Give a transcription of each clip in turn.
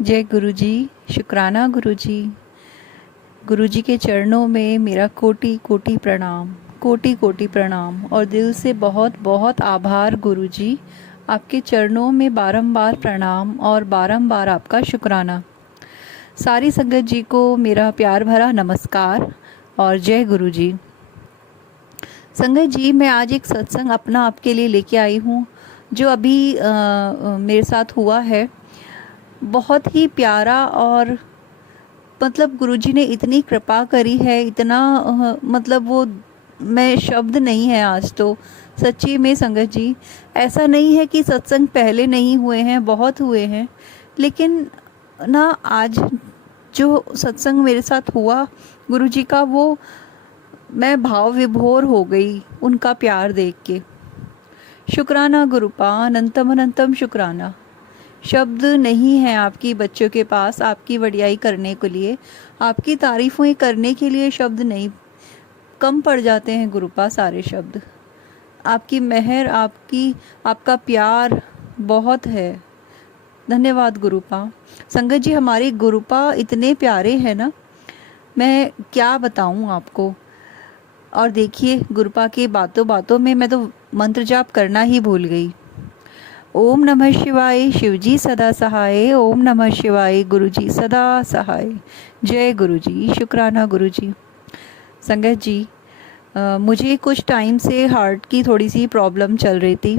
जय गुरु जी। शुक्राना गुरु जी। गुरु जी के चरणों में मेरा कोटि कोटि प्रणाम, कोटि कोटि प्रणाम और दिल से बहुत बहुत आभार गुरु जी। आपके चरणों में बारंबार प्रणाम और बारंबार आपका शुक्राना। सारी संगत जी को मेरा प्यार भरा नमस्कार और जय गुरु जी। संगत जी, मैं आज एक सत्संग अपना आपके लिए लेके आई हूँ जो अभी मेरे साथ हुआ है। बहुत ही प्यारा और मतलब गुरुजी ने इतनी कृपा करी है, इतना मतलब वो मैं शब्द नहीं है आज तो। सच्ची में संगत जी, ऐसा नहीं है कि सत्संग पहले नहीं हुए हैं, बहुत हुए हैं, लेकिन ना आज जो सत्संग मेरे साथ हुआ गुरुजी का, वो मैं भाव विभोर हो गई उनका प्यार देख के। शुक्राना गुरुपा, अनंतम अनंतम शुक्राना। शब्द नहीं है आपकी बच्चों के पास आपकी वडियाई करने के लिए, आपकी तारीफें करने के लिए शब्द नहीं, कम पड़ जाते हैं गुरुपा सारे शब्द। आपकी मेहर, आपका प्यार बहुत है। धन्यवाद गुरुपा। संगत जी, हमारे गुरुपा इतने प्यारे हैं ना, मैं क्या बताऊं आपको। और देखिए, गुरुपा की बातों बातों में मैं तो मंत्र जाप करना ही भूल गई। ओम नमः शिवाय, शिवजी सदा सहाय। ओम नमः शिवाय, गुरुजी सदा सहाय। जय गुरुजी। शुक्राना गुरुजी। संगत जी, मुझे कुछ टाइम से हार्ट की थोड़ी सी प्रॉब्लम चल रही थी,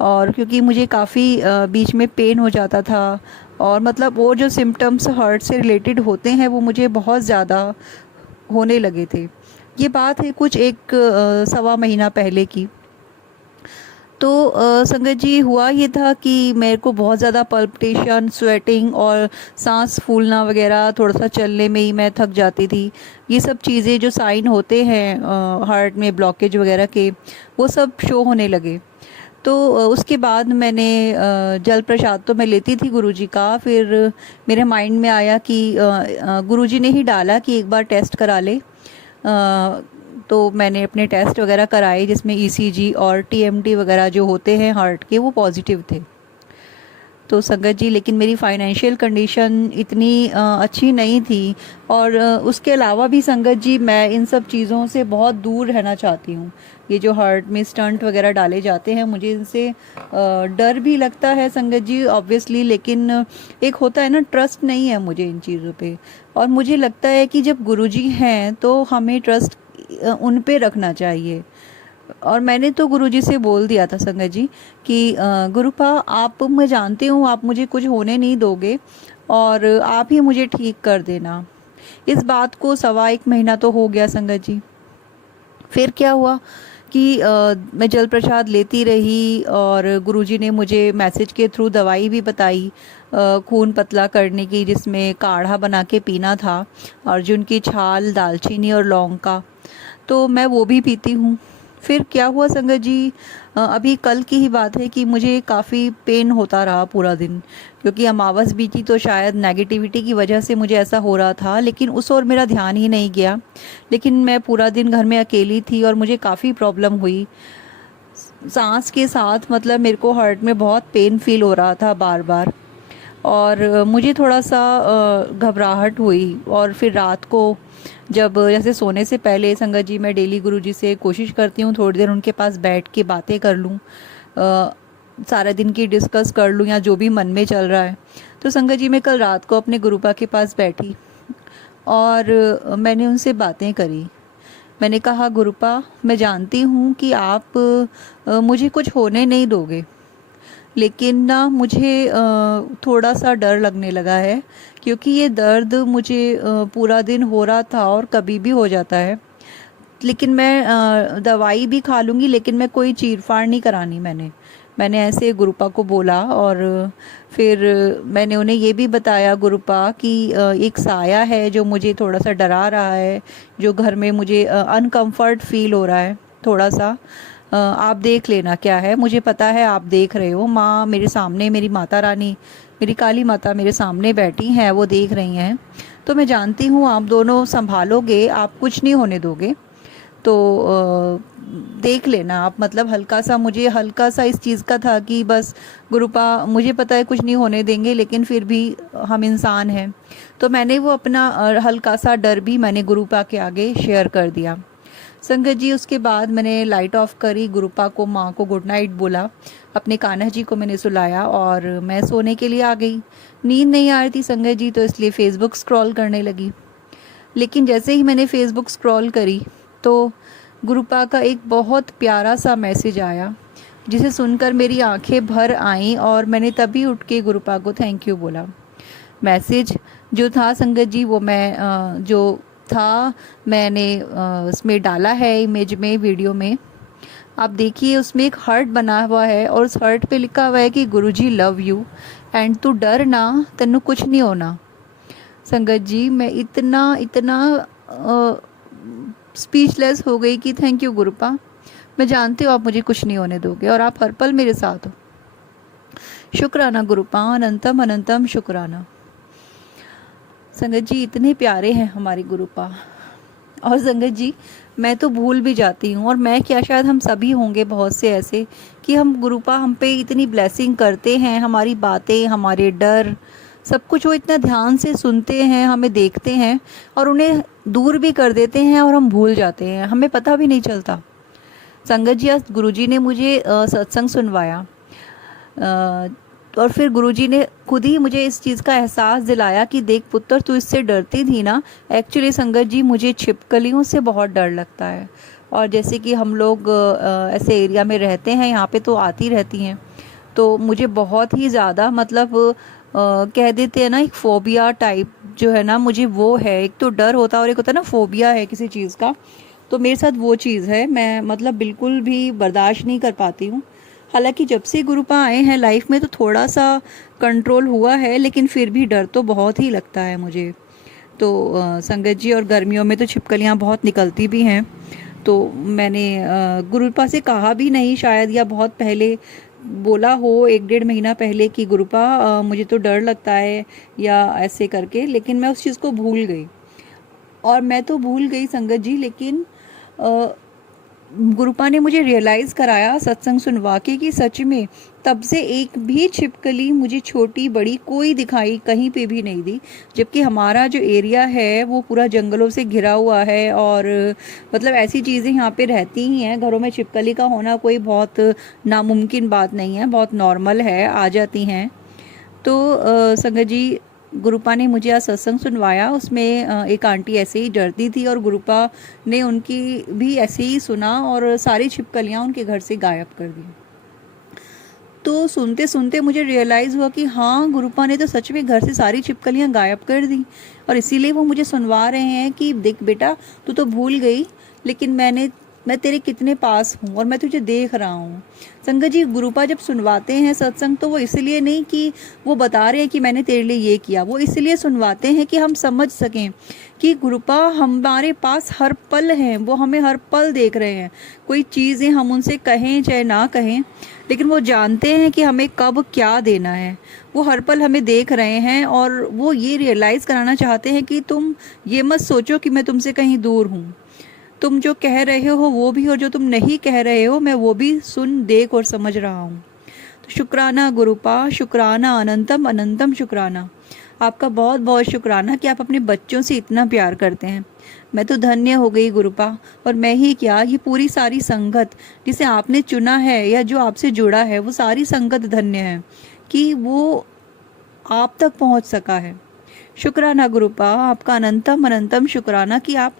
और क्योंकि मुझे काफ़ी बीच में पेन हो जाता था, और मतलब वो जो सिम्टम्स हार्ट से रिलेटेड होते हैं वो मुझे बहुत ज़्यादा होने लगे थे। ये बात है कुछ एक सवा महीना पहले की। तो संगत जी, हुआ ये था कि मेरे को बहुत ज़्यादा पल्पिटेशन, स्वेटिंग और सांस फूलना वगैरह, थोड़ा सा चलने में ही मैं थक जाती थी। ये सब चीज़ें जो साइन होते हैं हार्ट में ब्लॉकेज वगैरह के, वो सब शो होने लगे। तो उसके बाद मैंने जल प्रसाद तो मैं लेती थी गुरुजी का। फिर मेरे माइंड में आया कि गुरुजी ने ही डाला कि एक बार टेस्ट करा ले। तो मैंने अपने टेस्ट वगैरह कराए, जिसमें ईसीजी और टीएमटी वगैरह जो होते हैं हार्ट के, वो पॉजिटिव थे। तो संगत जी, लेकिन मेरी फाइनेंशियल कंडीशन इतनी अच्छी नहीं थी, और उसके अलावा भी संगत जी, मैं इन सब चीज़ों से बहुत दूर रहना चाहती हूँ। ये जो हार्ट में स्टंट वगैरह डाले जाते हैं, मुझे इनसे डर भी लगता है संगत जी, ऑब्वियसली। लेकिन एक होता है ना, ट्रस्ट नहीं है मुझे इन चीज़ों पे। और मुझे लगता है कि जब गुरुजी हैं तो हमें ट्रस्ट उन पे रखना चाहिए। और मैंने तो गुरुजी से बोल दिया था संगत जी कि गुरुपा, आप, मैं जानती हूँ आप मुझे कुछ होने नहीं दोगे, और आप ही मुझे ठीक कर देना। इस बात को सवा एक महीना तो हो गया संगत जी। फिर क्या हुआ कि मैं जल प्रसाद लेती रही, और गुरुजी ने मुझे मैसेज के थ्रू दवाई भी बताई खून पतला करने की, जिसमें काढ़ा बना के पीना था, अर्जुन की छाल, दालचीनी और लौंग का। तो मैं वो भी पीती हूँ। फिर क्या हुआ संगत जी, अभी कल की ही बात है कि मुझे काफ़ी पेन होता रहा पूरा दिन, क्योंकि अमावस बीती तो शायद नेगेटिविटी की वजह से मुझे ऐसा हो रहा था, लेकिन उस ओर मेरा ध्यान ही नहीं गया। लेकिन मैं पूरा दिन घर में अकेली थी और मुझे काफ़ी प्रॉब्लम हुई सांस के साथ। मतलब मेरे को हार्ट में बहुत पेन फील हो रहा था बार बार, और मुझे थोड़ा सा घबराहट हुई। और फिर रात को जब, जैसे सोने से पहले संगत जी, मैं डेली गुरुजी से कोशिश करती हूँ थोड़ी देर उनके पास बैठ के बातें कर लूँ, सारा दिन की डिस्कस कर लूँ, या जो भी मन में चल रहा है। तो संगत जी, मैं कल रात को अपने गुरुपा के पास बैठी और मैंने उनसे बातें करी। मैंने कहा, गुरुपा, मैं जानती हूँ कि आप मुझे कुछ होने नहीं दोगे, लेकिन ना मुझे थोड़ा सा डर लगने लगा है, क्योंकि ये दर्द मुझे पूरा दिन हो रहा था और कभी भी हो जाता है। लेकिन मैं दवाई भी खा लूँगी, लेकिन मैं कोई चीरफाड़ नहीं करानी। मैंने ऐसे गुरुपा को बोला। और फिर मैंने उन्हें ये भी बताया गुरुपा कि एक साया है जो मुझे थोड़ा सा डरा रहा है, जो घर में मुझे अनकंफर्ट फील हो रहा है थोड़ा सा। आप देख लेना क्या है, मुझे पता है आप देख रहे हो। माँ मेरे सामने, मेरी माता रानी, मेरी काली माता मेरे सामने बैठी हैं, वो देख रही हैं। तो मैं जानती हूँ आप दोनों संभालोगे, आप कुछ नहीं होने दोगे। तो देख लेना आप, मतलब हल्का सा इस चीज़ का था कि बस गुरुपा, मुझे पता है कुछ नहीं होने देंगे, लेकिन फिर भी हम इंसान हैं। तो मैंने वो अपना हल्का सा डर भी मैंने गुरुपा के आगे शेयर कर दिया। संगत जी, उसके बाद मैंने लाइट ऑफ करी, गुरुपा को, माँ को गुड नाइट बोला, अपने कान्हा जी को मैंने सुलाया और मैं सोने के लिए आ गई। नींद नहीं आ रही थी संगत जी, तो इसलिए फ़ेसबुक स्क्रॉल करने लगी। लेकिन जैसे ही मैंने फ़ेसबुक स्क्रॉल करी तो गुरुपा का एक बहुत प्यारा सा मैसेज आया, जिसे सुनकर मेरी आंखें भर आईं और मैंने तभी उठ के गुरुपा को थैंक यू बोला। मैसेज जो था संगत जी, वो मैं जो था मैंने उसमें डाला है, इमेज में, वीडियो में। आप देखिए, उसमें एक हार्ट बना हुआ है और उस हार्ट पे लिखा हुआ है कि गुरुजी लव यू एंड तू डर ना, तेनू कुछ नहीं होना। संगत जी, मैं इतना इतना स्पीचलेस हो गई कि थैंक यू गुरुपा, मैं जानती हूँ आप मुझे कुछ नहीं होने दोगे और आप हर पल मेरे साथ हो। शुक्राना गुरुपा, अनंतम अनंतम शुक्राना। संगत जी, इतने प्यारे हैं हमारे गुरुपा। और संगत जी, मैं तो भूल भी जाती हूँ, और मैं क्या, शायद हम सभी होंगे बहुत से ऐसे, कि हम गुरुपा हम पे इतनी ब्लेसिंग करते हैं, हमारी बातें, हमारे डर, सब कुछ वो इतना ध्यान से सुनते हैं, हमें देखते हैं और उन्हें दूर भी कर देते हैं और हम भूल जाते हैं, हमें पता भी नहीं चलता। संगत जी, आज गुरुजी ने मुझे सत्संग सुनवाया और फिर गुरुजी ने खुद ही मुझे इस चीज़ का एहसास दिलाया कि देख पुत्र, तू इससे डरती थी ना। एक्चुअली संगत जी, मुझे छिपकलियों से बहुत डर लगता है, और जैसे कि हम लोग ऐसे एरिया में रहते हैं, यहाँ पे तो आती रहती हैं, तो मुझे बहुत ही ज़्यादा, मतलब कह देते हैं ना, एक फोबिया टाइप जो है ना, मुझे वो है। एक तो डर होता है और एक होता है ना फोबिया है किसी चीज़ का, तो मेरे साथ वो चीज़ है। मैं मतलब बिल्कुल भी बर्दाश्त नहीं कर पाती हूँ। हालांकि जब से गुरुपा आए हैं लाइफ में तो थोड़ा सा कंट्रोल हुआ है, लेकिन फिर भी डर तो बहुत ही लगता है मुझे। तो संगत जी, और गर्मियों में तो छिपकलियाँ बहुत निकलती भी हैं, तो मैंने गुरुपा से कहा भी नहीं शायद, या बहुत पहले बोला हो, 1-1.5 महीना पहले, कि गुरुपा मुझे तो डर लगता है, या ऐसे करके, लेकिन मैं उस चीज़ को भूल गई। और मैं तो भूल गई संगत जी, लेकिन गुरुपा ने मुझे रियलाइज़ कराया सत्संग सुनवा के कि सच में तब से एक भी छिपकली मुझे, छोटी बड़ी, कोई दिखाई कहीं पे भी नहीं दी। जबकि हमारा जो एरिया है वो पूरा जंगलों से घिरा हुआ है, और मतलब ऐसी चीज़ें यहाँ पे रहती ही हैं। घरों में छिपकली का होना कोई बहुत नामुमकिन बात नहीं है, बहुत नॉर्मल है, आ जाती हैं। तो संगत जी, गुरुपा ने मुझे आज सत्संग सुनवाया, उसमें एक आंटी ऐसे ही डरती थी और गुरुपा ने उनकी भी ऐसे ही सुना और सारी छिपकलियाँ उनके घर से गायब कर दी। तो सुनते सुनते मुझे रियलाइज़ हुआ कि हाँ, गुरुपा ने तो सच में घर से सारी छिपकलियाँ गायब कर दी, और इसीलिए वो मुझे सुनवा रहे हैं कि देख बेटा, तू तो भूल गई, लेकिन मैं तेरे कितने पास हूँ और मैं तुझे देख रहा हूँ। संगत जी, गुरुपा जब सुनवाते हैं सत्संग, तो वो इसलिए नहीं कि वो बता रहे हैं कि मैंने तेरे लिए ये किया, वो इसलिए सुनवाते हैं कि हम समझ सकें कि गुरुपा हमारे पास हर पल हैं, वो हमें हर पल देख रहे हैं। कोई चीज़ें हम उनसे कहें चाहे ना कहें, लेकिन वो जानते हैं कि हमें कब क्या देना है। वो हर पल हमें देख रहे हैं, और वो ये रियलाइज़ कराना चाहते हैं कि तुम ये मत सोचो कि मैं तुमसे कहीं दूर हूँ। तुम जो कह रहे हो वो भी, और जो तुम नहीं कह रहे हो मैं वो भी सुन, देख और समझ रहा हूँ। तो शुक्राना गुरुपा, शुक्राना, अनंतम अनंतम शुक्राना। आपका बहुत बहुत शुक्राना कि आप अपने बच्चों से इतना प्यार करते हैं। मैं तो धन्य हो गई गुरुपा, और मैं ही क्या, ये पूरी सारी संगत जिसे आपने चुना है या जो आपसे जुड़ा है, वो सारी संगत धन्य है कि वो आप तक पहुंच सका है। शुक्राना गुरुपा, आपका अनंतम अनंतम शुक्राना कि आप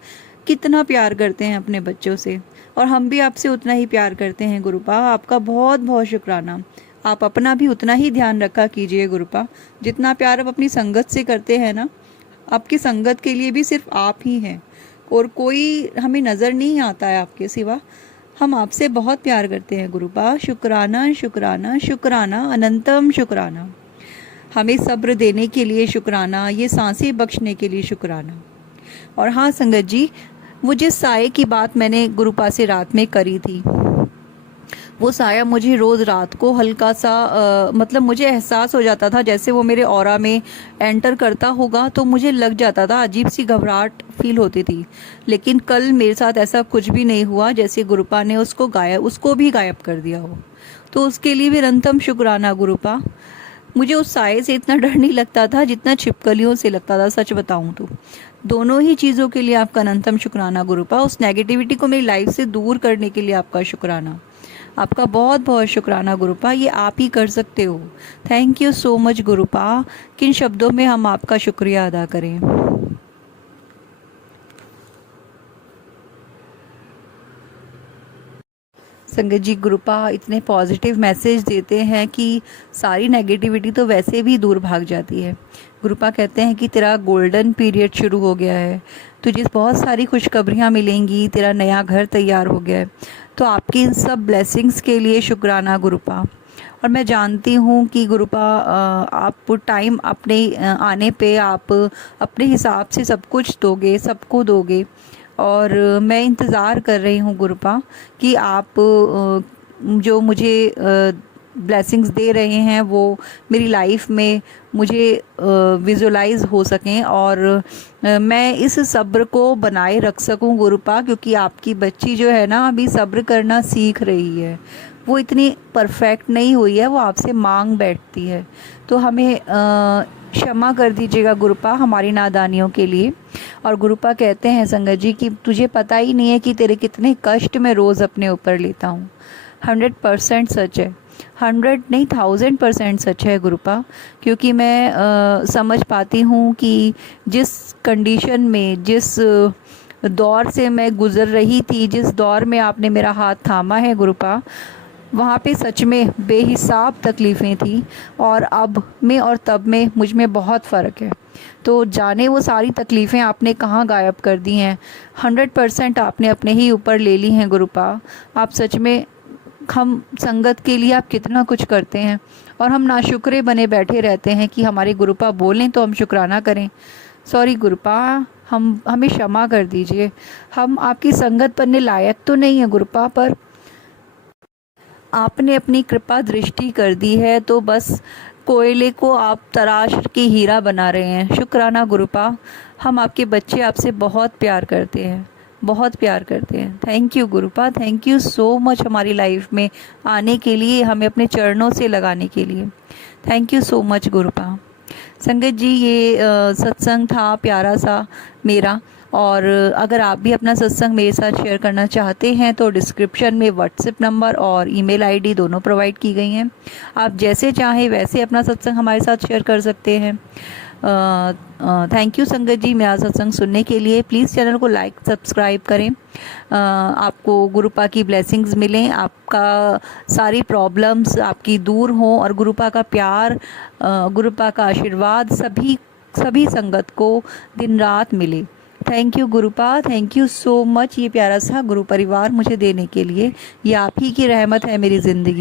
कितना प्यार करते हैं अपने बच्चों से, और हम भी आपसे उतना ही प्यार करते हैं गुरुपा। आपका बहुत बहुत शुक्राना। आप अपना भी उतना ही ध्यान रखा कीजिए गुरुपा, जितना प्यार आप अपनी संगत से करते हैं ना। आपकी संगत के लिए भी सिर्फ आप ही हैं, और कोई हमें नज़र नहीं आता है आपके सिवा। हम आपसे बहुत प्यार करते हैं गुरुपा। शुक्राना शुक्राना शुक्राना, अनंतम शुक्राना। हमें सब्र देने के लिए शुक्राना, ये सांसें बख्शने के लिए शुक्राना। और हाँ संगत जी, वो जिस साए की बात मैंने गुरुपा से रात में करी थी, वो साया मुझे रोज़ रात को हल्का सा मतलब मुझे एहसास हो जाता था जैसे वो मेरे ऑरा में एंटर करता होगा, तो मुझे लग जाता था, अजीब सी घबराहट फील होती थी। लेकिन कल मेरे साथ ऐसा कुछ भी नहीं हुआ, जैसे गुरुपा ने उसको भी गायब कर दिया हो। तो उसके लिए भी अनंतम शुक्राना गुरुपा। मुझे उस साए से इतना डर नहीं लगता था जितना छिपकलियों से लगता था, सच बताऊं तो। दोनों ही चीज़ों के लिए आपका अनंतम शुक्राना गुरुपा। उस नेगेटिविटी को मेरी लाइफ से दूर करने के लिए आपका शुक्राना, आपका बहुत बहुत शुक्राना गुरुपा। ये आप ही कर सकते हो। Thank you so much गुरुपा। किन शब्दों में हम आपका शुक्रिया अदा करें। संगत जी, गुरुपा इतने पॉजिटिव मैसेज देते हैं कि सारी नेगेटिविटी तो वैसे भी दूर भाग जाती है। गुरुपा कहते हैं कि तेरा गोल्डन पीरियड शुरू हो गया है, तुझे बहुत सारी खुशखबरियाँ मिलेंगी, तेरा नया घर तैयार हो गया है। तो आपकी इन सब ब्लेसिंग्स के लिए शुक्राना गुरुपा। और मैं जानती हूँ कि गुरुपा आप टाइम अपने आने पे आप अपने हिसाब से सब कुछ दोगे, सबको दोगे। और मैं इंतज़ार कर रही हूँ गुरुपा कि आप जो मुझे ब्लेसिंग्स दे रहे हैं वो मेरी लाइफ में मुझे विजुलाइज हो सकें, और मैं इस सब्र को बनाए रख सकूं गुरुपा। क्योंकि आपकी बच्ची जो है ना, अभी सब्र करना सीख रही है, वो इतनी परफेक्ट नहीं हुई है, वो आपसे मांग बैठती है। तो हमें क्षमा कर दीजिएगा गुरुपा हमारी नादानियों के लिए। और गुरुपा कहते हैं संगत जी कि तुझे पता ही नहीं है कि तेरे कितने कष्ट मैं रोज़ अपने ऊपर लेता हूँ। 100% सच है, 100 नहीं 1000% सच है गुरुपा। क्योंकि मैं समझ पाती हूँ कि जिस कंडीशन में, जिस दौर से मैं गुज़र रही थी, जिस दौर में आपने मेरा हाथ थामा है गुरुपा, वहाँ पे सच में बेहिसाब तकलीफ़ें थी। और अब में और तब में मुझ में बहुत फ़र्क है। तो जाने वो सारी तकलीफ़ें आपने कहाँ गायब कर दी हैं, 100% आपने अपने ही ऊपर ले ली हैं गुरुपा। आप सच में, हम संगत के लिए आप कितना कुछ करते हैं, और हम नाशुक्रे बने बैठे रहते हैं कि हमारे गुरुपा बोलें तो हम शुक्राना करें। सॉरी गुरुपा, हमें क्षमा कर दीजिए। हम आपकी संगत बनने लायक तो नहीं है गुरुपा, पर आपने अपनी कृपा दृष्टि कर दी है, तो बस कोयले को आप तराश के हीरा बना रहे हैं। शुक्राना गुरुपा। हम आपके बच्चे आपसे बहुत प्यार करते हैं, बहुत प्यार करते हैं। Thank you गुरुपा, thank you so much हमारी लाइफ में आने के लिए, हमें अपने चरणों से लगाने के लिए। Thank you so much गुरुपा। संगत जी, ये सत्संग था प्यारा सा मेरा। और अगर आप भी अपना सत्संग मेरे साथ शेयर करना चाहते हैं तो डिस्क्रिप्शन में व्हाट्सएप नंबर और ईमेल आईडी दोनों प्रोवाइड की गई हैं। आप जैसे चाहें वैसे अपना सत्संग हमारे साथ शेयर कर सकते हैं। थैंक यू संगत जी मेरा सत्संग सुनने के लिए। प्लीज़ चैनल को लाइक सब्सक्राइब करें। आपको गुरुपा की ब्लेसिंग्स मिलें, आपका सारी प्रॉब्लम्स आपकी दूर हों, और गुरुपा का प्यार, गुरुपा का आशीर्वाद सभी संगत को दिन रात मिले। Thank you गुरुपा, thank you so much ये प्यारा सा गुरु परिवार मुझे देने के लिए। ये आप ही की रहमत है मेरी ज़िंदगी।